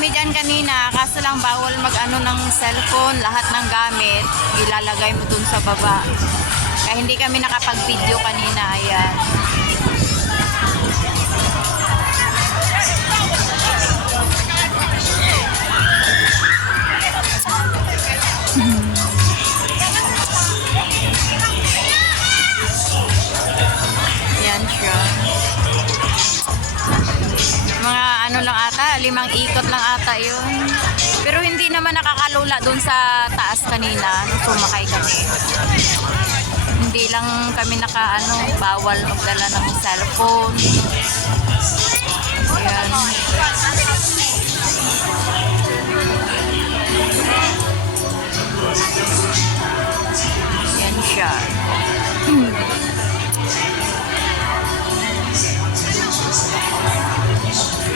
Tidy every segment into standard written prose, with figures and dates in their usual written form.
kami dyan kanina, kaso lang bawal mag-ano ng cellphone, lahat ng gamit, ilalagay mo dun sa baba. Kaya hindi kami nakapag-video kanina, ayan. Yan siya. Mga ano lang ata, 5 ikot lang ata yun. Pero hindi naman nakakalula dun sa taas kanina nung sumakay kami. Hindi lang kami bawal magdala ng cellphone. Ayan. Yan siya.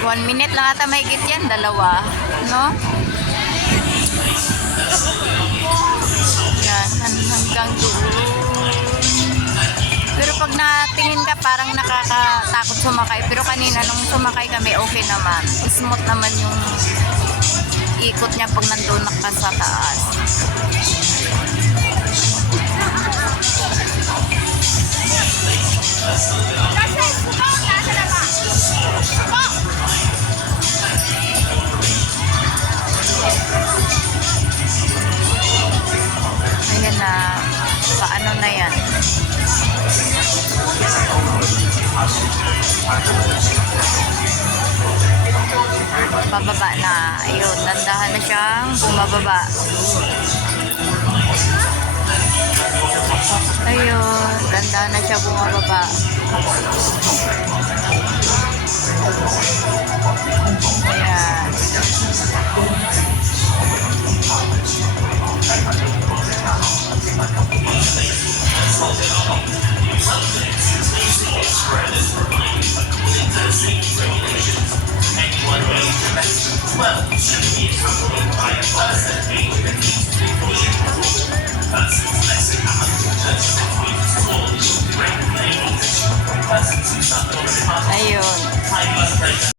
1 minute lang ata mahigit yan, 2, no? Yan, hanggang doon. Pero pag natingin ka, parang nakakatakot sumakay. Pero kanina, nung sumakay kami, okay naman. Smooth naman yung ikot niya pag nandun ka sa taas. Ayan na, paano na yan? Bababa na. Ayun, dandahan na siyang bumababa. Ayun, dandahan na siya bumababa.